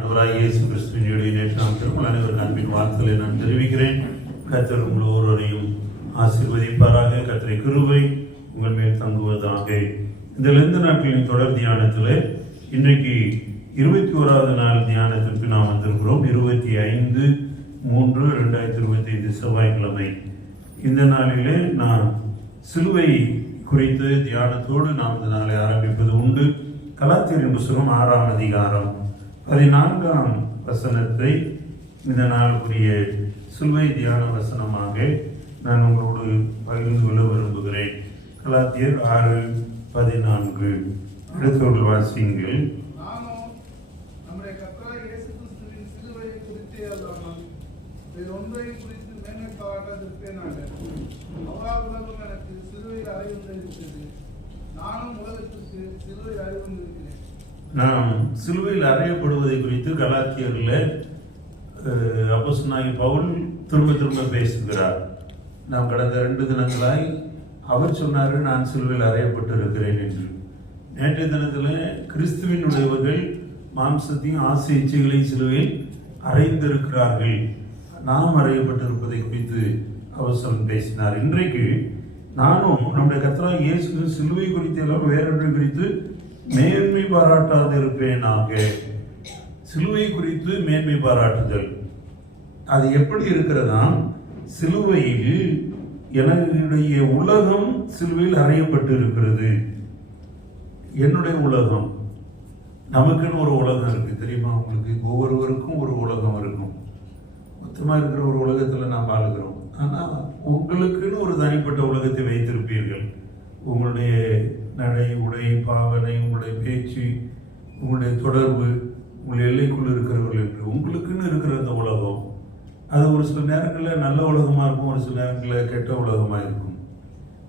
ஆண்டவராகிய இயேசு கிறிஸ்துவினுடைய நேற்றாம் திருமண அனைவருக்கு அன்பின் வார்த்தைகளை நான் தெரிவிக்கிறேன். கர்த்தர் உங்கள் ஒவ்வொருவரையும் ஆசீர்வதிப்பாராக. கர்த்தரை கிருபை உங்கள் மேல் தங்குவதாக. இந்த லெந்து நாட்களின் தொடர் தியானத்தில் இன்றைக்கு 21வது நாள் தியானத்திற்கு நாம் வந்திருக்கிறோம். 25/3/2025 செவ்வாய்க்கிழமை. இந்த நாளிலே நான் சிலுவை குறித்து தியானத்தோடு நாம் இந்த நாளை ஆரம்பிப்பது உண்டு. கலாத்தியரின் புத்தகம் 6ஆம் அதிகாரம் 14ஆம் வசனத்தை இந்த நாளுக்குரிய சிலுவை தியான வசனமாக நான் உங்களோடு பகிர்ந்து கொள்ள விரும்புகிறேன். கலாத்தியர் 6:14 எடுத்தவர்கள் வாசியுங்கள். நாம் சிலுவையில் அறையப்படுவதை குறித்து கலாத்தியர்ல அப்போஸ்தலனாகிய பவுல் திரும்ப பேசுகிறார். நாம் கடந்த 2 தினங்களாய் அவர் சொன்னார், நான் சிலுவையில் அறையப்பட்டு இருக்கிறேன் என்று. நேற்றைய தினத்தில் கிறிஸ்துவினுடையவர்கள் மாம்சத்தையும் ஆசை இச்சைகளையும் சிலுவையில் அறைந்திருக்கிறார்கள். நாம் அறையப்பட்டிருப்பதை குறித்து அவசரம் பேசினார். இன்றைக்கு நானும் நம்முடைய கர்த்தராகிய இயேசு கிறிஸ்து சிலுவை குறித்து எல்லாம் வேறொன்றை குறித்து மேன்மை பாராட்டாது இருப்பேனாக. சிலுவை குறித்து மேன்மை பாராட்டுதல் அது எப்படி இருக்கிறதா? சிலுவையில் என்னுடைய உலகம் சிலுவையில் அறையப்பட்டு இருக்கிறது. என்னுடைய உலகம், நமக்குன்னு ஒரு உலகம் இருக்கு, தெரியுமா உங்களுக்கு? ஒவ்வொருவருக்கும் ஒரு உலகம் இருக்கும். மொத்தமா இருக்கிற ஒரு உலகத்துல நாம் வாழுகிறோம். ஆனா உங்களுக்குன்னு ஒரு தனிப்பட்ட உலகத்தை வைத்திருப்பீர்கள். உங்களுடைய நடை, உடை, பாவனை, உங்களுடைய பேச்சு, உங்களுடைய தொடர்பு, உங்களுடைய எல்லைக்குள் இருக்கிறவர்கள் என்று உங்களுக்குன்னு இருக்கிற அந்த உலகம், அது ஒரு சில நேரங்களில் நல்ல உலகமாக இருக்கும், ஒரு சில நேரங்களில் கெட்ட உலகமாக இருக்கும்.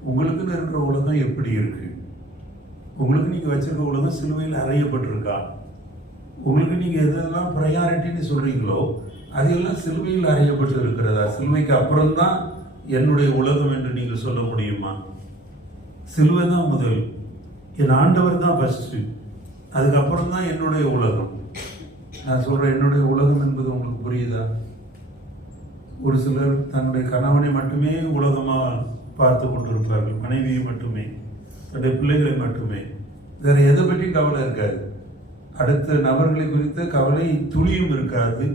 உங்களுக்குன்னு இருக்கிற உலகம் எப்படி இருக்கு? உங்களுக்கு நீங்கள் வச்சிருக்க உலகம் சிலுவையில் அறையப்பட்டிருக்கா? உங்களுக்கு நீங்கள் எதெல்லாம் ப்ரையாரிட்டின்னு சொல்கிறீங்களோ அதையெல்லாம் சிலுவையில் அறையப்பட்டு இருக்கிறதா? சிலுவைக்கு அப்புறம்தான் என்னுடைய உலகம் என்று நீங்கள் சொல்ல முடியுமா? சிலுவை தான் முதல், என் ஆண்டவர் தான் ஃபர்ஸ்ட், அதுக்கப்புறம் தான் என்னுடைய உலகம். நான் சொல்கிறேன், என்னுடைய உலகம் என்பது உங்களுக்கு புரியுதா? ஒரு சிலர் தன்னுடைய கணவனை மட்டுமே உலகமாக பார்த்து கொண்டிருப்பார்கள், மனைவியை மட்டுமே, தன்னுடைய பிள்ளைகளை மட்டுமே, வேற எதை பற்றி கவலை இருக்காது. அடுத்த நபர்களை குறித்த கவலை துளியும் இருக்காது.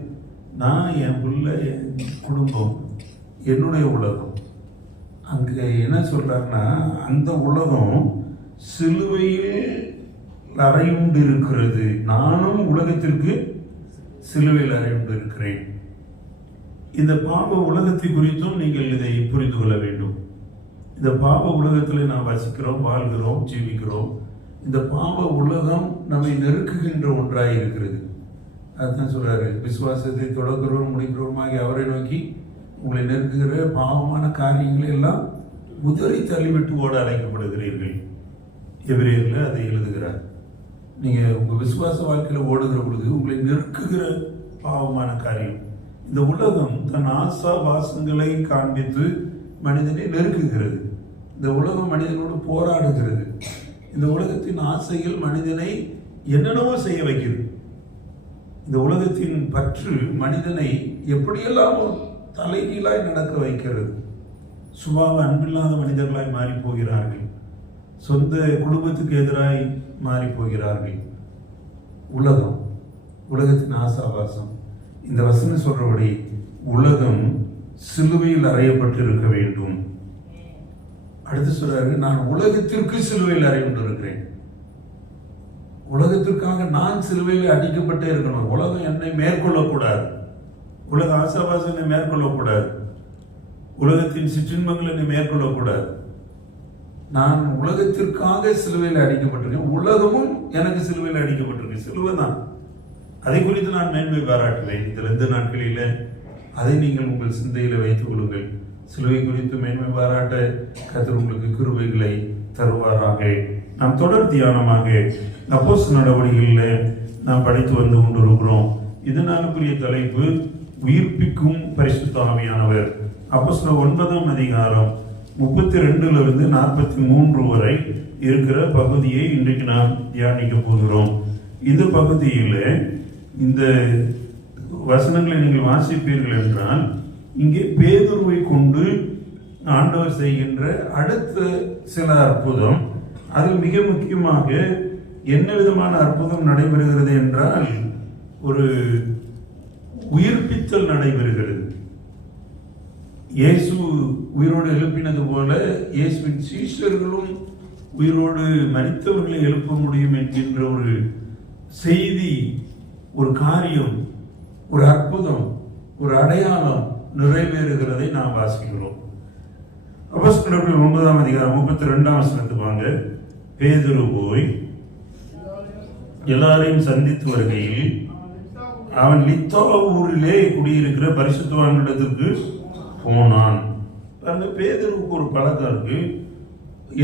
நான், என் பிள்ளை, என் குடும்பம், என்னுடைய உலகம். அங்கே என்ன சொல்றாருன்னா, அந்த உலகம் சிலுவையில் அறையுண்டு இருக்கிறது. நானும் உலகத்திற்கு சிலுவையில் அறையுண்டு இருக்கிறேன். இந்த பாவ உலகத்தை குறித்தும் நீங்கள் இதை புரிந்து கொள்ள வேண்டும். இந்த பாவ உலகத்தில் நாம் வசிக்கிறோம், வாழ்கிறோம், ஜீவிக்கிறோம். இந்த பாவ உலகம் நம்மை நெருக்குகின்ற ஒன்றாக இருக்கிறது. அதுதான் சொல்றாரு, விசுவாசத்தை தொடங்குறோம் முடிக்கிறோமாகி அவரை நோக்கி உங்களை நெருக்குகிற பாவமான காரியங்களை எல்லாம் உதறி தள்ளிவிட்டு ஓட அழைக்கப்படுகிறீர்கள். எபிரேயர்ல அதை எழுதுகிறார். நீங்க உங்க விசுவாச வாழ்க்கையில ஓடுகிற பொழுது உங்களை நெருக்குகிற பாவமான காரியம், இந்த உலகம் தன் ஆசா வாசங்களை காண்பித்து மனிதனை நெருக்குகிறது. இந்த உலகம் மனிதனோடு போராடுகிறது. இந்த உலகத்தின் ஆசைகள் மனிதனை என்னென்னவோ செய்ய வைக்கிறது. இந்த உலகத்தின் பற்று மனிதனை எப்படியெல்லாம் தலைகீழாய் நடக்க வைக்கிறது. சுபாவ அன்பில்லாத மனிதர்களாய் மாறி போகிறார்கள். சொந்த குடும்பத்துக்கு எதிராய் மாறி போகிறார்கள். உலகம், உலகத்தின் ஆசாபாசம். இந்த வசனம் சொல்றபடி உலகம் சிலுவையில் அறையப்பட்டு இருக்க வேண்டும். அடுத்து சொல்றாரு, நான் உலகத்திற்கு சிலுவையில் அறையப்பட்டு இருக்கிறேன். உலகத்திற்காக நான் சிலுவையில் அடிக்கப்பட்டே இருக்கணும். உலகம் என்னை மேற்கொள்ளக்கூடாது. உலக ஆசாபாசம் என்னை மேற்கொள்ளக்கூடாது. உலகத்தின் சிற்றின்பங்கள் என்னை மேற்கொள்ளக்கூடாது. நான் உலகத்திற்காக சிலுவையில் அடிக்கப்பட்டிருக்கேன். உலகமும் எனக்கு சிலுவையில் அடிக்கப்பட்டிருக்கு. சிலுவை தான். அதை குறித்து நான் மேன்மை பாராட்டுவேன். இந்த 2 நாட்களில அதை நீங்கள் உங்கள் சிந்தையில வைத்துக் கொள்ளுங்கள். சிலுவை குறித்து மேன்மை பாராட்ட கர்த்தர் உங்களுக்கு கிருபைகளை தருவாராக. நாம் தொடர் தியானமாக அப்போஸ்தலர் நடவடிக்கைகளில் நாம் படித்து வந்து கொண்டிருக்கிறோம். இதனாலுக்குரிய தலைப்பு உயிர்ப்பிக்கும் பரிசுத்த ஆவியானவர். அப்போஸ்தலர் 9ஆம் அதிகாரம் 32 43 வரை இருக்கிற பகுதியை இன்றைக்கு நாம் தியானிக்க போகிறோம். இந்த பகுதியில் இந்த வசனங்களை நீங்கள் வாசிப்பீர்கள் என்றால் இங்கே பேதுருவை கொண்டு ஆண்டவர் செய்கின்ற அடுத்த சில அற்புதம், அதில் மிக முக்கியமாக என்ன விதமான அற்புதம் நடைபெறுகிறது என்றால் ஒரு உயிர்ப்பித்தல் நடைபெறுகிறது. இயேசு உயிரோடு எழுப்பினது போல இயேசுவின் சீஷர்களும் உயிரோடு மரித்தவர்களை எழுப்ப முடியும் என்கின்ற ஒரு செய்தி, ஒரு காரியம், ஒரு அற்புதம், ஒரு அடையாளம் நிறைவேறுகிறதை நாம் வாசிக்கிறோம். அப்போஸ்தலர்கள் 9ஆம் அதிகாரம் 32ஆம் வசனத்துக்கு வாங்க. பேதுரு போய் எல்லாரையும் சந்தித்து வருகையில் அவன் லித்தா ஊரிலே குடியிருக்கிற பரிசுத்தவான்களிடத்திற்கு போனான். அந்த பேதுருவுக்கு ஒரு பழக்கம் இருக்கு,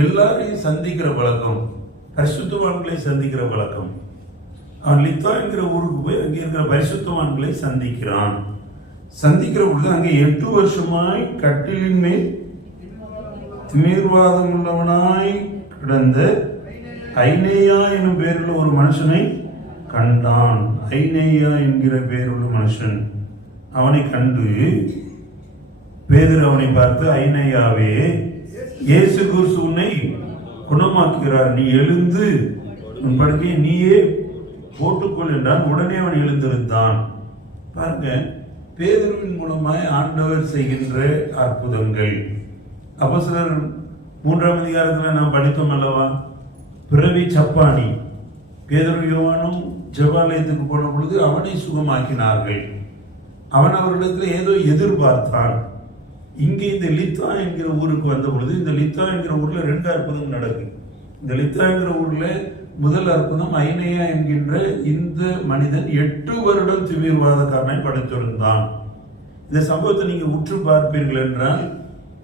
எல்லாரையும் சந்திக்கிற பழக்கம், பரிசுத்தவான்களை சந்திக்கிற பழக்கம். அவன் லித்தா என்கிற ஊருக்கு போய் அங்கே இருக்கிற பரிசுத்தவான்களை சந்திக்கிறான். சந்திக்கிற பொழுது அங்கே 8 வருஷமாய் கட்டிலின் மேல் திமிர்வாதம் உள்ளவனாய் கிடந்த ஐனேயா என்னும் பேருள்ள ஒரு மனுஷனை கண்டான். ஐனேயா என்கிற பேருள்ள மனுஷன் அவனை கண்டு பேதுரு அவனை பார்த்து, ஐனேயாவே, இயேசு கிறிஸ்து உன்னை குணமாக்குகிறார், நீ எழுந்து உன் படுக்கையை நீயே போட்டுக்கொள் என்றான். உடனே அவன் எழுந்திருந்தான். பாருங்க, பேதுருவின் மூலமாய் ஆண்டவர் செய்கின்ற அற்புதங்கள். அப்போஸ்தலர் 3ஆம் அதிகாரத்தில் நாம் படித்தோம் அல்லவா, பிறவி சப்பானி பேதுரு யோவானும் ஜெபாலயத்துக்கு போன பொழுது அவனை சுகமாக்கினார்கள். அவன் அவர்களிடத்தில் ஏதோ எதிர்பார்த்தான். இங்கே இந்த லித்தா என்கிற ஊருக்கு வந்த பொழுது இந்த லித்தா என்கிற ஊர்ல 2 அற்புதம் நடக்கும். இந்த லித்தா என்கிற ஊர்ல முதல் அற்புதம், ஐனேயா என்கின்ற இந்த மனிதன் 8 வருடம் திமிர்வாதக்காரனை படைத்திருந்தான். இந்த சம்பவத்தை நீங்க உற்று பார்ப்பீர்கள் என்றால்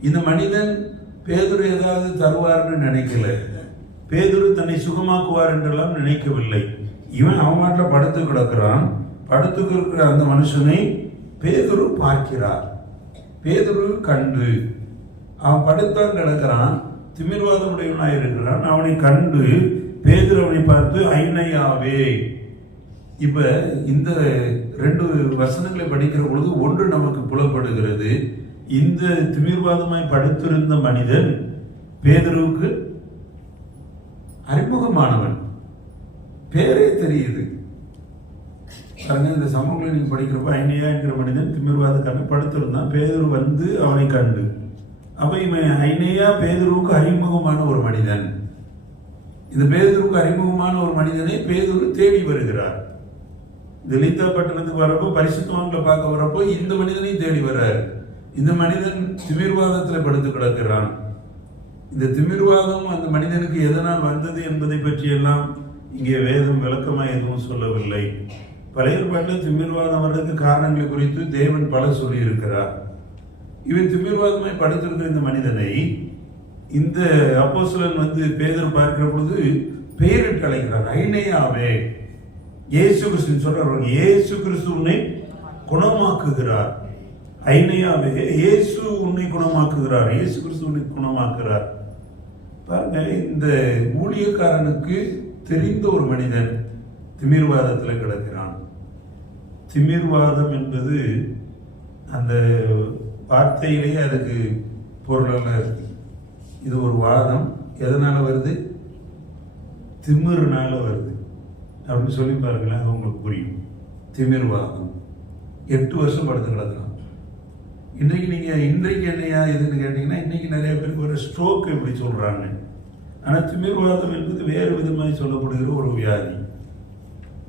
இந்த மனிதன் பேதுரு ஏதாவது தருவார்னு நினைக்கல, பேதுரு தன்னை சுகமாக்குவார் என்றெல்லாம் நினைக்கவில்லை. இவன் அவன் மாட்டில் படுத்து கிடக்கிறான். படுத்து இருக்கிற அந்த மனுஷனை பேதுரு பார்க்கிறார். பேதுரு கண்டு, அவன் படுத்தான் கிடக்கிறான், திமிர்வாதம் உடையவனாய் இருக்கிறான். அவனை கண்டு பேதுரு அவனை பார்த்து, ஐனேயாவே. இப்ப இந்த 2 வசனங்களை படிக்கிற பொழுது ஒன்று நமக்கு புலப்படுகிறது. இந்த திமிர்வாதமாய் படுத்திருந்த மனிதன் பேதுருவுக்கு அறிமுகமானவன், பேரே தெரியுது. பாருங்க, இந்த சம்பவங்களை நீங்க படிக்கிறப்ப ஐனேயா என்கிற மனிதன் திமிர்வாதக்காரன் படுத்திருந்தான். பேதுரு வந்து அவனை கண்டு, அப்ப இவன் ஐனேயா பேதுருவுக்கு அறிமுகமான ஒரு மனிதன். இந்த பேதுருவுக்கு அறிமுகமான ஒரு மனிதனை பேதுரு தேடி வருகிறார். இந்த லித்தா பட்டணத்துக்கு வரப்போ, பரிசுத்தவான்களை பார்க்க வரப்போ இந்த மனிதனையும் தேடி வர்றாரு. இந்த மனிதன் திமிர்வாதத்தில் படுத்து கிடக்கிறான். இந்த திமிர்வாதம் அந்த மனிதனுக்கு எதனால் வந்தது என்பதை பற்றியெல்லாம் இங்கே வேதம் விளக்கமாக எதுவும் சொல்லவில்லை. பழைய ஏற்பாட்டில் திமிர்வாதம் வர்றதுக்கு காரணங்களை குறித்து தேவன் பல சொல்லி இருக்கிறார். இவன் திமிர்வாதமாய் படுத்திருந்த இந்த மனிதனை இந்த அப்போஸ்தலன் வந்து பேதுரு பார்க்கிற பொழுது பெயரிட்டு அழைக்கிறார், ஐனேயாவே. இயேசு கிறிஸ்து சொல்றார், இயேசு கிறிஸ்து உன்னை குணமாக்குகிறார். ஐனேயாவே, இயேசு உன்னை குணமாக்குகிறார், இயேசு கிறிஸ்து உன்னை குணமாக்குகிறார். பாருங்க, இந்த ஊழியக்காரனுக்கு தெரிந்த ஒரு மனிதன் திமிர்வாதத்தில் கிடக்கிறான். திமிர்வாதம் என்பது அந்த வார்த்தையிலேயே அதுக்கு பொருளெல்லாம் இருக்கு. இது ஒரு வாதம், எதனால வருது? திமிர்னால வருது அப்படின்னு சொல்லி பாருங்களேன், அது உங்களுக்கு புரியும். திமிர்வாதம் 8 வருஷம் படுத்து கிடக்கலாம். இன்றைக்கு என்னையா எதுன்னு கேட்டீங்கன்னா, இன்னைக்கு நிறைய பேருக்கு ஒரு ஸ்ட்ரோக் எப்படி சொல்றாங்க. ஆனால் திமிர்வாதம் என்பது வேறு விதமாக சொல்லப்படுகிற ஒரு வியாதி.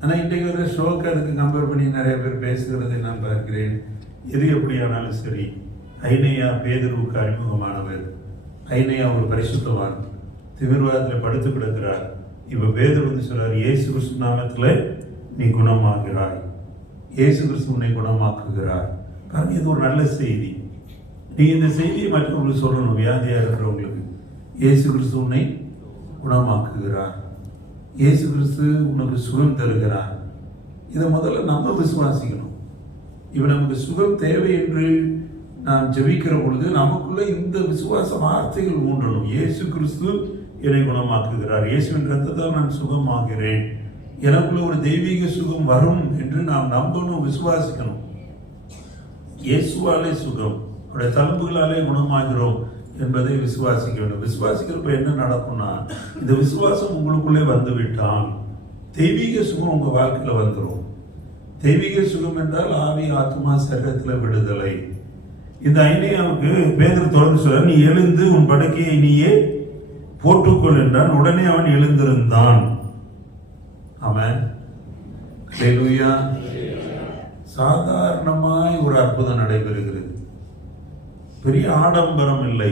ஆனால் இன்றைக்கு வர ஸ்ட்ரோக் அதுக்கு கம்பேர் பண்ணி நிறைய பேர் பேசுகிறதை நான் பார்க்கிறேன். எது எப்படியானாலும் சரி, ஐனேயா பேதுருவுக்கு அறிமுகமானவர். ஐனேயா ஒரு பரிசுத்தவான், திமிர்வாதத்தில் படுத்து கிடக்கிறார். இப்ப பேதுரு வந்து சொல்றார், இயேசு கிறிஸ்து நாமத்தில் நீ குணமாகிறாய், இயேசு கிறிஸ்து உன்னை குணமாக்குகிறார். காரணம் இது ஒரு நல்ல செய்தி. நீ இந்த செய்தியை மற்றவங்களுக்கு சொல்லணும். வியாதியா இருக்கிறவங்களுக்கு, இயேசு கிறிஸ்து உன்னை குணமாக்குகிறார், இயேசு கிறிஸ்து உனக்கு சுகம் தருகிறார். இதை முதல்ல நம்ம விசுவாசிக்கணும். இவன் நமக்கு சுகம் தேவை என்று நாம் ஜெபிக்கிற பொழுது நமக்குள்ள இந்த விசுவாச வார்த்தைகள் ஊன்றணும். இயேசு கிறிஸ்து என்னை குணமாக்குகிறார், இயேசுவின் ரத்தத்தால் நான் சுகமாகிறேன் எனக்குள்ள ஒரு தெய்வீக சுகம் வரும் என்று நாம் நம்பணும், விசுவாசிக்கணும். இயேசுவாலே சுகம், அவருடைய தழும்புகளாலே குணமாகிறோம் என்பதை விசுவாசிக்க வேண்டும். விசுவாசிக்கிறப்ப என்ன நடக்கும்னா, இந்த விசுவாசம் உங்களுக்குள்ளே வந்து விட்டால் தெய்வீக சுகம் உங்க வாழ்க்கையில வந்துடும். தெய்வீக சுகம் என்றால் ஆவி, ஆத்மா, சரீரத்துல விடுதலை. இந்த ஐனேயாவுக்கு பேதுரு தொடர்ந்து சொல்ற, நீ எழுந்து உன் படுக்கையை நீயே போட்டுக்கொள் என்றான். உடனே அவன் எழுந்திருந்தான். ஆமென். ஹல்லேலூயா. சாதாரணமாய் ஒரு அற்புதம் நடைபெறுகிறது. பெரிய ஆடம்பரம் இல்லை,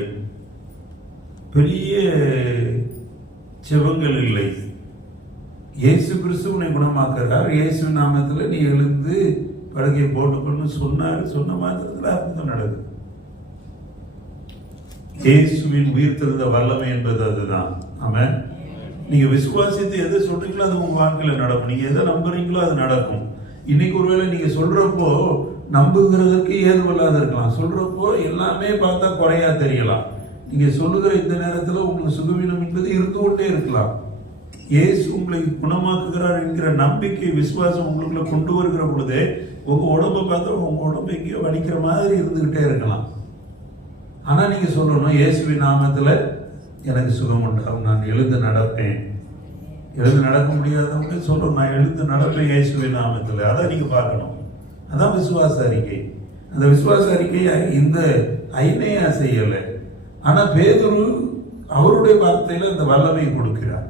பெரிய செவங்கள் இல்லை. இயேசு கிறிஸ்து உன்னை குணமாக்குறார். இயேசு நாமத்தில் நீ எழுந்து படுக்கையை போட்டுக்கொண்டு சொன்னார். சொன்ன மாத்திரத்தில் அற்புதம் நடக்குது. இயேசுவின் உயிர்த்தெழுந்த வல்லமை என்பது அதுதான். ஆமென். நீங்க விசுவாசித்து எதை சொல்றீங்களோ அது உங்க வாழ்க்கையில நடக்கும். நீங்க எதை நம்புறீங்களோ அது நடக்கும். இன்னைக்கு ஒருவேளை நீங்க சொல்றப்போ நம்புகிறதுக்கு ஏதுவல்லாத இருக்கலாம். சொல்றப்போ எல்லாமே பார்த்தா குறையா தெரியலாம். நீங்க சொல்லுகிற இந்த நேரத்தில் உங்களுக்கு சுகவீனம் என்பது இருந்து கொண்டே இருக்கலாம். இயேசு உங்களை குணமாக்குகிறார் என்கிற நம்பிக்கை, விசுவாசம் உங்களுக்குள்ள கொண்டு வருகிற பொழுதே உங்க உடம்பை பார்த்தா உங்க உடம்பு எங்கேயோ வலிக்கிற மாதிரி இருந்துகிட்டே இருக்கலாம். ஆனா நீங்க சொல்லணும், இயேசுவின் நாமத்துல எனக்கு சுகம் உண்டாகும், நான் எழுந்து நடப்பேன். எழுந்து நடக்க முடியாதவங்க சொல்லணும், நான் எழுந்து நடப்பேன் இயேசுவின் நாமத்துல. அதான் நீங்க பார்க்கணும். அதான் விசுவாச அறிக்கை. அந்த விசுவாச அறிக்கையை இந்த ஐனேயா செய்யல. ஆனா பேதுரு அவருடைய வார்த்தையில அந்த வல்லமை கொடுக்கிறார்.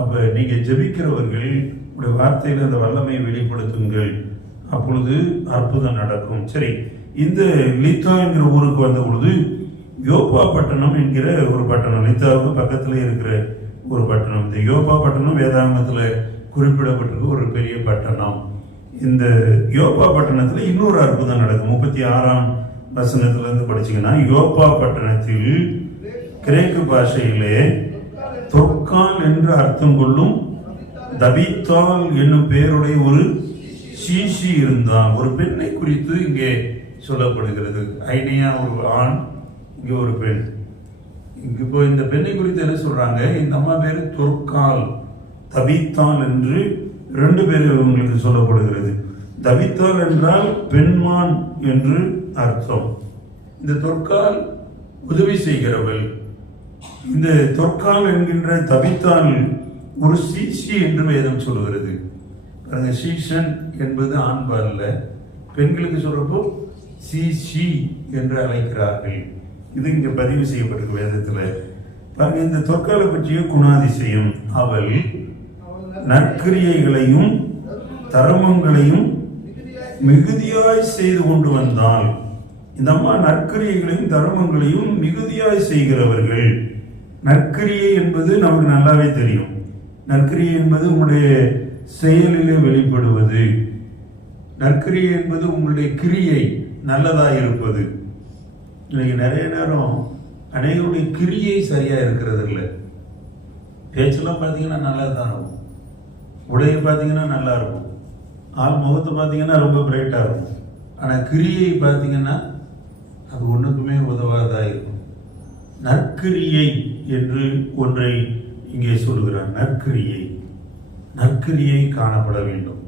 அப்ப நீங்க ஜெபிக்கிறவர்கள் உடைய வார்த்தையில அந்த வல்லமையை வெளிப்படுத்துங்கள், அப்பொழுது அற்புதம் நடக்கும். சரி, இந்த லித்தா என்கிற ஊருக்கு வந்த பொழுது யோப்பா பட்டணம் என்கிற ஒரு பட்டணம், லித்தாவுக்கு பக்கத்துல இருக்கிற ஒரு பட்டணம். இந்த யோப்பா பட்டணம் வேதாகமத்துல குறிப்பிடப்பட்டிருக்க ஒரு பெரிய பட்டணம். இந்த யோப்பா பட்டணத்துல இன்னொரு அற்புதம் நடக்கும். 36ஆம் வசனத்துல இருந்து படிச்சீங்கன்னா, யோப்பா பட்டணத்தில் கிரேக்கு பாஷையிலே தொற்கால் என்று அர்த்தம் கொள்ளும் தபித்தால் என்னும் பெயருடைய ஒரு சீஷி இருந்தான். ஒரு பெண்ணை குறித்து இங்கே சொல்லப்படுகிறது. ஐனேயா ஒரு ஆண், இங்க ஒரு பெண். இப்போ இந்த பெண்ணை குறித்து என்ன சொல்றாங்க, இந்த அம்மா பேரு தொற்கால், தபித்தால் என்று 2 பேர் உங்களுக்கு சொல்லப்படுகிறது. தபித்தால் என்றால் பெண்மான் என்று அர்த்தம். இந்த தொற்கால் உதவி செய்கிறவள். இந்த தொற்கால் என்கின்ற தபித்தால் ஒரு சீஷி என்று வேதம் சொல்லுகிறது. சீஷன் என்பது ஆண்பால் அல்ல, பெண்களுக்கு சொல்றப்போ சீஷி என்று அழைக்கிறார்கள். இது இங்க பதிவு செய்யப்பட்டிருக்கு வேதத்துல. பாருங்க, இந்த தொற்காலை பற்றிய குணாதிசயம், அவள் நற்கிரியைகளையும் தர்மங்களையும் மிகுதியாய் செய்து கொண்டு வந்தாள். இந்த அம்மா நற்கிரியைகளையும் தர்மங்களையும் மிகுதியாய் செய்கிறவர்கள். நற்கிரியை என்பது நமக்கு நல்லாவே தெரியும். நற்கிரியை என்பது உங்களுடைய செயலிலே வெளிப்படுவது. நற்கிரியை என்பது உங்களுடைய கிரியை நல்லதாக இருப்பது. இன்னைக்கு நிறைய நேரம் அனைவருடைய கிரியை சரியா இருக்கிறது இல்லை. பேச்செல்லாம் பார்த்தீங்கன்னா நல்லா தான் இருக்கும், உடைய பார்த்தீங்கன்னா நல்லா இருக்கும், ஆள் முகத்தை பார்த்தீங்கன்னா ரொம்ப பிரைட்டாக இருக்கும். ஆனால் கிரியை பார்த்தீங்கன்னா அது ஒன்றுக்குமே உதவாததாக இருக்கும். நற்கிரியை என்று ஒன்றை இங்கே சொல்லுகிறார். நற்கிரியை, நற்கிரியை காணப்பட வேண்டும்,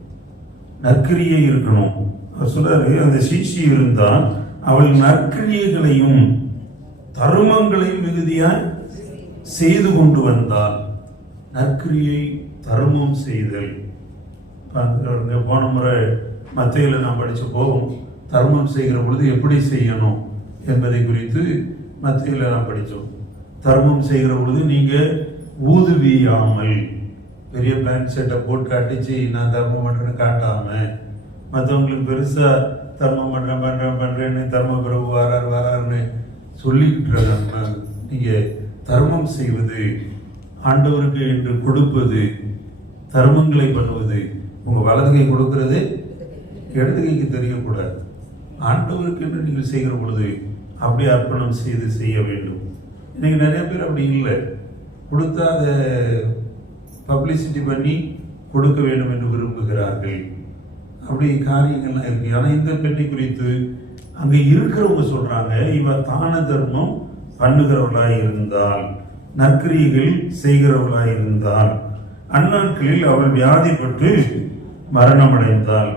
நற்கிரியை இருக்கணும். சொல்றாரு, அந்த சீஷி இருந்தால் அவள் நற்கிரியைகளையும் தர்மங்களையும் மிகுதியாய் செய்து கொண்டு வந்தாள். நற்கிரியை, தர்மம் செய்தல். போன முறை மத்தேயுல நாம் படிச்ச போகும், தர்மம் செய்கிற பொழுது எப்படி செய்யணும் என்பதை குறித்து மத்தேயுல நாம் படித்தோம். தர்மம் செய்கிற பொழுது நீங்க ஊதுவியாமல், பெரிய பேண்ட் ஷர்ட்டை போட்டு அடிச்சு நான் தர்மம் பண்றேன்னு காட்டாம, மற்றவங்களுக்கு பெருசா தர்மம் பண்றேன்னு தர்ம பிரபு வராருன்னு சொல்லிக்கிட்டு இருக்காங்க. நீங்க தர்மம் செய்வது, ஆண்டவருக்கு என்று கொடுப்பது, தர்மங்களை பண்ணுவது. உங்க வலது கை கொடுக்கிறது இடது கைக்கு தெரியக்கூடாது. ஆண்டவருக்கு என்று நீங்கள் செய்கிற பொழுது அப்படி அர்ப்பணம் செய்து செய்ய வேண்டும். இன்னைக்கு நிறைய பேர் அப்படி இல்லை, கொடுத்தா அதை பப்ளிசிட்டி பண்ணி கொடுக்க வேண்டும் என்று விரும்புகிறார்கள். அப்படி காரியங்கள்லாம் இருக்கு. ஆனால் இந்த பெண்ணை குறித்து அங்கே இருக்கிறவங்க சொல்றாங்க, இவர் தான தர்மம் பண்ணுகிறவர்களாய் இருந்தால், நற்கிரியைகள் செய்கிறவர்களாய் இருந்தால், அந்நாட்களில் அவள் வியாதிப்பட்டு மரணமடைந்தாள்.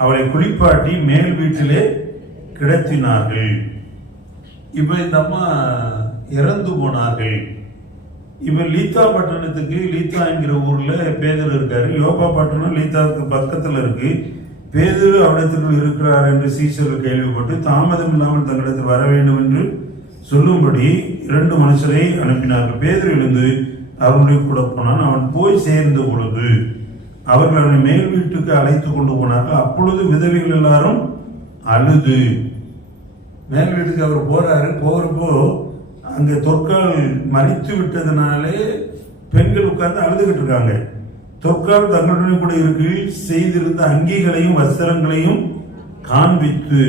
அவளை குளிப்பாட்டி மேல் வீட்டிலே கிடத்தினார்கள். இப்ப இந்த அம்மா இறந்து போனார்கள். இப்ப லீத்தா பட்டணத்துக்கு, லீத்தா என்கிற ஊர்ல பேதுரு இருக்காரு. யோப்பா பட்டணம் லீத்தாவுக்கு பக்கத்துல இருக்கு. பேதுரு அவரிடத்தில் இருக்கிறார் என்று சீஷர்கள் கேள்விப்பட்டு தாமதம் இல்லாமல் தங்களிடத்தில் வர வேண்டும் என்று சொல்லும்படி 2 மனுஷரை அனுப்பினார்கள். பேதுரு எழுந்து அவர்களுடைய கூட போனான். அவன் போய் சேர்ந்த பொழுது அவர்கள் அவனை மேல் வீட்டுக்கு அழைத்து கொண்டு போனார்கள். அப்பொழுது விதவைகள் எல்லாரும் அழுது, மேல் வீட்டுக்கு அவர் போறாரு. போறப்போ அங்க தொற்கால் மறித்து விட்டதுனாலே பெண்கள் உட்கார்ந்து அழுதுகிட்டு இருக்காங்க. தொற்கால் தங்களுடன் கூட இருக்கையில் செய்திருந்த அங்கிகளையும் வஸ்திரங்களையும் காண்பித்து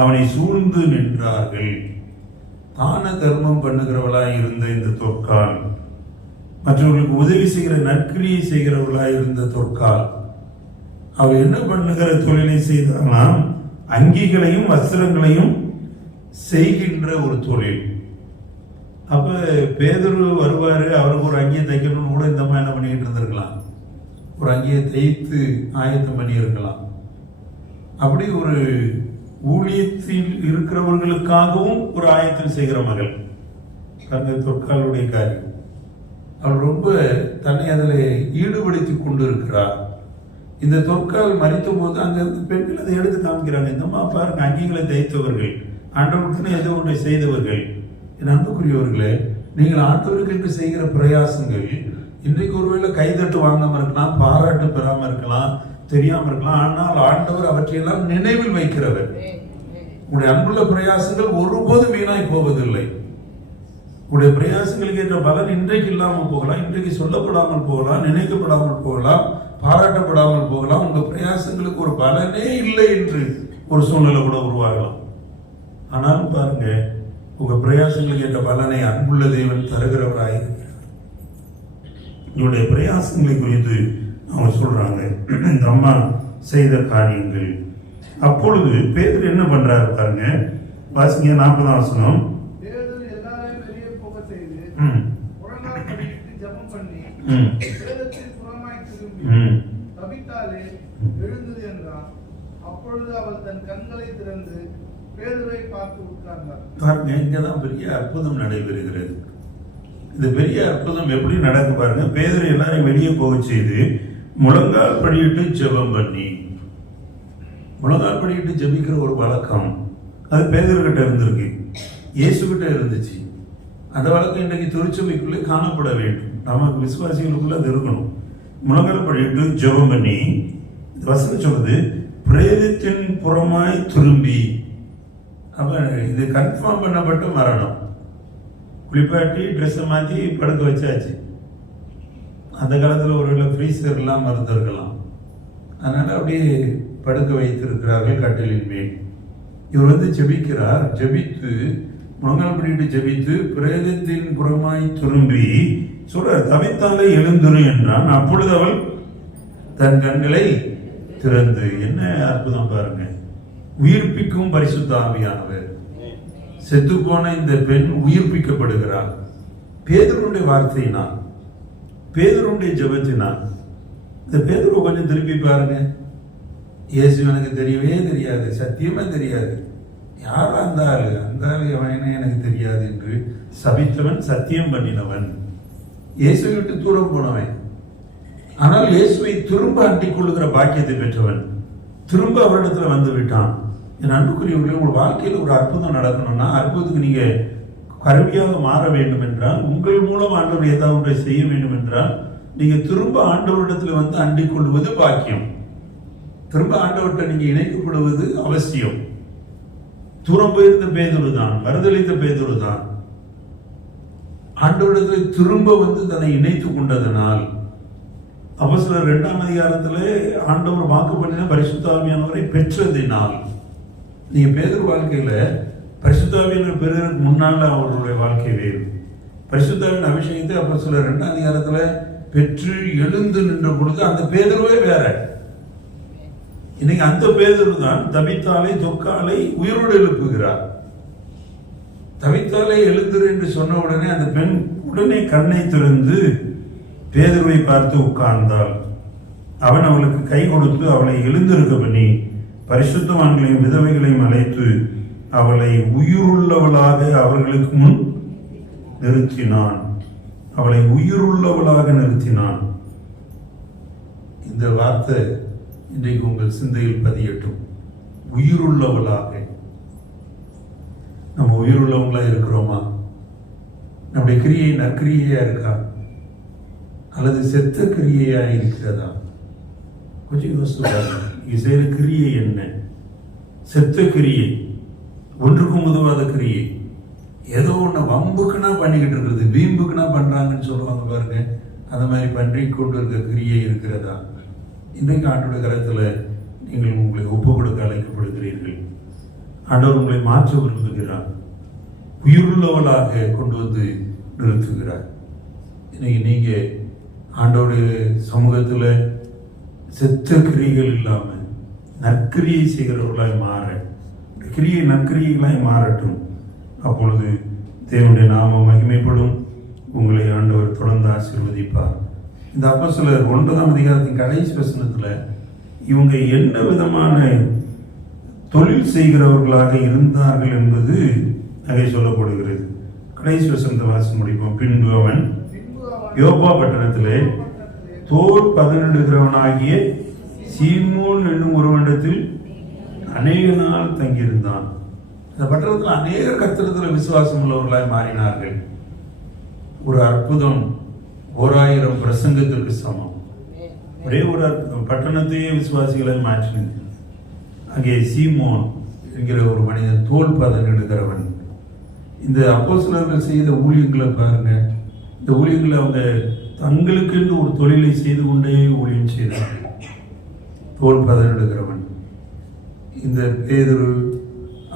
அவனை சூழ்ந்து நின்றார்கள். தான தர்மம் பண்ணுகிறவளாய் இருந்த இந்த தொற்கால், மற்றவர்களுக்கு உதவி செய்கிற நற்கிரியை செய்கிறவர்களாய் இருந்த தொற்கால், அவர் என்ன பண்ணுகிற தொழிலை செய்தாலாம்? அங்கிகளையும் வஸ்திரங்களையும் செய்கின்ற ஒரு தொழில். அப்ப பேதுரு வருவாரு, அவருக்கு ஒரு அங்கியை தைக்கணும்னு கூட இந்த மாதிரி என்ன பண்ணிக்கிட்டு இருந்திருக்கலாம். ஒரு அங்கியை தைத்து ஆயத்தம் பண்ணி இருக்கலாம். அப்படி ஒரு ஊழியத்தில் இருக்கிறவர்களுக்காகவும் ஒரு ஆயத்தம் செய்கிற மகள் அந்த தொற்காலுடைய காரியம். அவள் ரொம்ப தன்னை அதில் ஈடுபடுத்தி கொண்டு இருக்கிறார். இந்த தொற்கால் மறித்த போது அங்க பெண்கள் அதை எடுத்து காமிக்கிறாங்க. இந்த அம்மா பாருங்க, அங்கிகளை தைத்தவர்கள், ஆண்டவருக்குன்னு ஏதோ ஒன்றை செய்தவர்கள். என் அன்புக்குரியவர்களே, நீங்கள் ஆண்டவருக்கு என்று செய்கிற பிரயாசங்கள் இன்றைக்கு ஒருவேளை கைதட்டு வாங்காம இருக்கலாம், பாராட்டு பெறாம இருக்கலாம், தெரியாம இருக்கலாம். ஆனால் ஆண்டவர் அவற்றையெல்லாம் நினைவில் வைக்கிறவர். உங்களுடைய அன்புள்ள பிரயாசங்கள் ஒருபோதும் வீணாய் போவதில்லை. உங்களுடைய பிரயாசங்களுக்கு என்ற பலன் இன்றைக்கு இல்லாமல் போகலாம், இன்றைக்கு சொல்லப்படாமல் போகலாம், நினைக்கப்படாமல் போகலாம், பாராட்டப்படாமல் போகலாம். உங்க பிரயாசங்களுக்கு ஒரு பலனே இல்லை என்று ஒரு சூழ்நிலை கூட உருவாகலாம். ஆனாலும் பாருங்க, உங்க பிரயாசங்களுக்கு என்ற பலனை அன்புள்ள தேவன் தருகிறவராய் உங்களுடைய பிரயாசங்களை குறித்து அவங்க சொல்றாங்க. இந்த அம்மா செய்த காரியங்கள். அப்பொழுது பேதுரு என்ன பண்றாரு பாருங்க, வாசிங்க 40ஆம் வசனம். இங்கதான் பெரிய அற்புதம் நடைபெறுகிறது. இந்த பெரிய அற்புதம் எப்படி நடக்க பாருங்க. பேதுரு எல்லாரையும் வெளியே போக செய்து முழங்கால் படியிட்டு ஜெபம் பண்ணி, முழங்கால் படியிட்டு ஜெபிக்கிற ஒரு வழக்கம் அது பேதுரு கிட்ட இருந்திருக்கு, இயேசு கிட்ட இருந்துச்சு. அந்த வழக்கம் இன்றைக்கு திருச்சபைக்குள்ளே காணப்பட வேண்டும். நமக்கு விசுவாசிகளுக்குள்ள அது இருக்கணும். முழங்கால் படியிட்டு ஜெபம் பண்ணி, வசனம் சொல்றது பிரேதத்தின் புறமாய் திரும்பி. அப்ப இது கன்ஃபார்ம் பண்ணப்பட்ட மரணம். குளிப்பாட்டி ட்ரெஸ்ஸை மாற்றி படுக்க வச்சாச்சு. அந்த காலத்தில் ஒருவேளை ஃப்ரீசர் இல்லாமல் இருந்திருக்கலாம். அதனால அப்படியே படுக்க வைத்திருக்கிறார்கள் கட்டிலின் மேல். இவர் ஜெபிக்கிறார். ஜெபித்து முழங்கால் படிட்டு ஜெபித்து பிரேதத்தின் புறமாய் திரும்பி சொல்றார், தவித்தாலே எழுந்துரு என்றான். அப்பொழுது அவள் தன் கண்களை திறந்து. என்ன அற்புதம் பாருங்க. உயிர்ப்பிக்கும் பரிசுத்த ஆவியானவர். செத்து போன இந்த பெண் உயிர்ப்பிக்கப்படுகிறார். பேதுருடைய வார்த்தையினால், பேதுருடைய ஜெபத்தினால். இந்த பேதுரு கொஞ்சம் திருப்பி பாருங்க. இயேசு எனக்கு தெரியவே தெரியாது, சத்தியமா தெரியாது, யாரா அந்த ஆளு அவனே எனக்கு தெரியாது என்று சபித்தவன், சத்தியம் பண்ணினவன், இயேசு விட்டு தூரம் போனவன். ஆனால் இயேசுவை திரும்ப அண்டிக் கொள்ளுகிற பாக்கியத்தை பெற்றவன். திரும்ப அவரிடத்துல வந்து விட்டான். என் அன்புக்குரியவர்களே, உங்கள் வாழ்க்கையில் ஒரு அற்புதம் நடக்கணும்னா, அற்புதத்துக்கு நீங்க கருவியாக மாற வேண்டும் என்றால், உங்கள் மூலம் ஆண்டவர் ஏதாவது ஒன்றை செய்ய வேண்டும் என்றால், நீங்க திரும்ப ஆண்டவரிடத்துல வந்து அண்டிக் கொள்வது பாக்கியம். திரும்ப ஆண்டவர்கிட்ட நீங்க இணைக்கப்படுவது அவசியம். தூரம் போயிருந்த பேதுரு தான், மறுதளித்த பேதுரு தான் ஆண்டவரிடத்தில் திரும்ப வந்து தன்னை இணைத்துக் கொண்டதனால், அப்போஸ்தலர் 2ஆம் அதிகாரத்திலே ஆண்டவர் வாக்கு பண்ணின பரிசுத்த ஆவியானவரை பெற்றதினால். நீங்க பேதுரு வாழ்க்கையில பரிசுத்த ஆவியானவர் பெறுவதற்கு முன்னால அவருடைய வாழ்க்கை வேறு. பரிசுத்த ஆவியின் அபிஷேகத்தை அப்போஸ்தலர் 2ஆம் அதிகாரத்துல பெற்று எழுந்து நின்ற பொழுது அந்த பேதுருவே வேற. இன்னைக்கு அந்த பேதுரு தான் தபித்தாலை தொக்காலை உயிரோடு எழுப்புகிறார். தவித்தாலே எழுந்துரு என்று சொன்ன உடனே அந்த பெண் உடனே கண்ணை திறந்து பேதுருவை பார்த்து உட்கார்ந்தாள். அவன் அவளுக்கு கை கொடுத்து அவளை எழுந்திருக்க பண்ணி பரிசுத்தவான்களையும் விதவைகளையும் அழைத்து அவளை உயிருள்ளவளாக அவர்களுக்கு முன் நிறுத்தினான். அவளை உயிருள்ளவளாக நிறுத்தினான். இந்த வார்த்தை இன்றைக்கு உங்கள் சிந்தையில் பதியட்டும். உயிருள்ளவளாக. நம்ம உயிருள்ளவங்களா இருக்கிறோமா? நம்முடைய கிரியை நற்கிரியையா இருக்கா அல்லது செத்த கிரியையா இருக்கிறதா? கொஞ்சம் யோசிச்சு செய்யற கிரியை என்ன? செத்த கிரியை, ஒன்றுக்கும் உதவாத கிரியை, ஏதோ ஒண்ணு வம்புக்குன்னா பண்ணிக்கிட்டு இருக்கிறது, வீம்புக்குன்னா பண்றாங்கன்னு சொல்லுவாங்க பாருங்க, அந்த மாதிரி பண்ணி கொண்டு இருக்க கிரியை இருக்கிறதா? இன்றைக்கு ஆண்டோட கரத்துல நீங்கள் உங்களை ஒப்பு கொடுக்க அழைக்கப்படுகிறீர்கள். ஆண்டவர் உங்களை மாற்ற விரும்புகிறார். உயிருள்ளவளாக கொண்டு வந்து நிறுத்துகிறார். இன்னைக்கு நீங்க ஆண்டோடைய சமூகத்துல செத்த கிரியைகள் இல்லாம நற்கிரியை செய்கிறவர்களாய் மாற, கிரியை நற்கிரியைகளாய் மாறட்டும். அப்பொழுது தேவனுடைய நாமம் மகிமைப்படும். உங்களை ஆண்டவர் தொடர்ந்து ஆசீர்வதிப்பார். இந்த அப்போஸ்தலர் 9ஆம் அதிகாரத்தின் கடைசி வசனத்துல இவங்க என்ன விதமான தொழில் செய்கிறவர்களாக இருந்தார்கள் என்பது அங்கே சொல்லப்படுகிறது. கடைசி வசனத்தை வாசி முடிப்போம். பின்பு அவன் யோப்பா பட்டணத்திலே தோல் பதனிடுகிறவனாகிய சீமோன் என்னும் ஒருவனிடத்தில் அநேக நாள் தங்கியிருந்தான். இந்த பட்டணத்தில் அநேக கர்த்தரிடத்தில் விசுவாசம் உள்ளவர்களாய் மாறினார்கள். ஒரு அற்புதம் 1000 பிரசங்கத்திற்கு சமம். ஒரே ஒரு அற்புதம் பட்டணத்தையே விசுவாசிகளை மாற்றினது. அங்கே சீமோன் என்கிற ஒரு மனிதன் தோல் பதனிடுகிறவன். இந்த அப்போஸ்தலர்கள் செய்த ஊழியங்களை பாருங்க. இந்த ஊழியங்களை அவங்க தங்களுக்கு ஒரு தொழிலை செய்து கொண்டே ஊழியம் செய்தார்கள். தோல் பதனிடுகிறவன். இந்த பேதுரு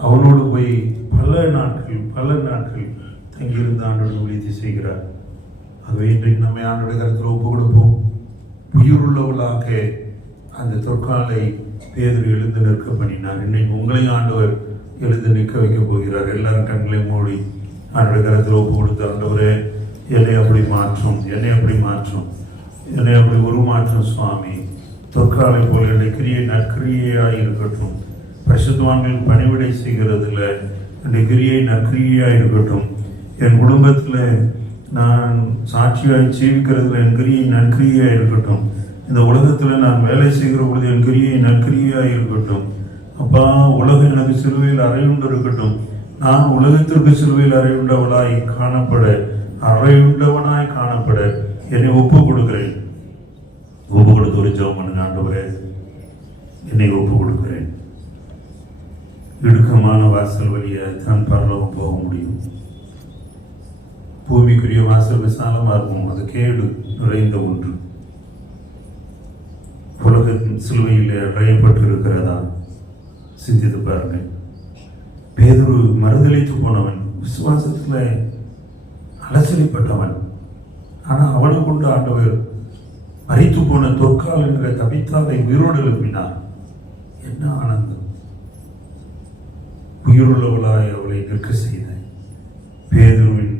அவனோடு போய் பல நாட்கள் தங்கியிருந்த ஆண்டோட ஊழியத்தை செய்கிறார். ஆகவே இன்றைக்கு நம்ம ஆண்டோட கருத்தில் ஒப்பு கொடுப்போம். உயிருள்ளவளாக அந்த தொற்காலை பேதுரு எழுந்து நிற்க பண்ணினார். இன்னைக்கு உங்களையும் ஆண்டவர் எழுந்து நிற்க வைக்க போகிறார். எல்லாரும் கண்களையும் மூடி ஆண்டோட கருத்தில் ஒப்பு கொடுத்த ஆண்டவரே, என்னை அப்படி மாற்றும், என்னை அப்படி உருமாற்றும் சுவாமி. தொற்காலை போல என்னுடைய கிரியை நற்கிரியையாக இருக்கட்டும். பரிசுத்தவான்கள் பணிவிடை செய்கிறதுல என்னுடைய கிரியை நற்கிரியையாக இருக்கட்டும். என் குடும்பத்தில் நான் சாட்சியாய் ஜீவிக்கிறதுல என் கிரியை நற்கிரியையாக இருக்கட்டும். இந்த உலகத்தில் நான் வேலை செய்கிற பொழுது என் கிரியை நற்கிரியையாக இருக்கட்டும். அப்பா, உலகம் எனக்கு சிலுவையில் அறையுண்டு இருக்கட்டும். நான் உலகத்திற்கு சிலுவையில் அறையுண்டவனாய் காணப்பட என்னை ஒப்பு கொடுக்கிறேன். ஒப்பு கொடுத்து ஒரு ஜெபம் பண்ணுங்க. ஆண்டவரே, என்னை ஒப்பு கொடுக்கிறேன். இடுக்கமான வாசல் வழியை தான் பரலோகம் போக முடியும். பூமிக்குரிய வாசல் விசாலமா இருக்கும். அது கேடு நிறைந்த ஒன்று. உலகத்தின் சிலுவையில் அறையப்பட்டு இருக்கிறதா? சிந்தித்து பாருங்க. பேதுரு மறுதலித்து போனவன், விசுவாசத்துல அலசலிப்பட்டவன். ஆனா அவனை கொண்டு ஆண்டவர் மரித்து போன தொற்கால் என்கிற தபித்தாவை உயிரோடு எழுப்பினார். என்ன ஆனந்தம்! உயிருள்ளவளாய் அவளை நிற்க செய்த பேதுருவின்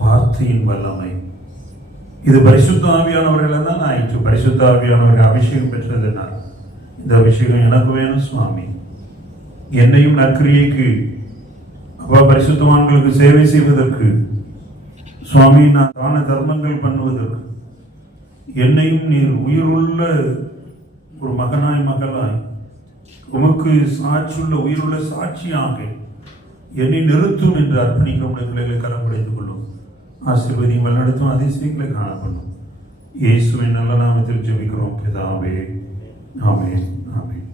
வார்த்தையின் வல்லமை. இது பரிசுத்த ஆவியானவர்கள் தான் ஆயிற்று. பரிசுத்த ஆவியானவர்கள் அபிஷேகம் பெற்றதுனார். இந்த அபிஷேகம் எனக்கு வேணும் சுவாமி. என்னையும் நற்கிரியைக்கு, அப்பா, பரிசுத்தவான்களுக்கு சேவை செய்வதற்கு சுவாமி, நான் தான தர்மங்கள் பண்ணுவதற்கு என்னையும் நீர் உயிருள்ள ஒரு மகனாய் உமக்கு சாட்சியுள்ள உயிருள்ள சாட்சியாக என்னை நிறுத்தும் என்று அர்ப்பணிக்க பிள்ளைகளை கரம் பிடித்துக் கொள்ளும். ஆசீர்வதியும் வழிநடத்தும் அதிசயங்களை காணப்படும். இயேசுவின் நல்ல நாமத்தில் ஜெபிக்கிறோம் பிதாவே. ஆமென், ஆமென்.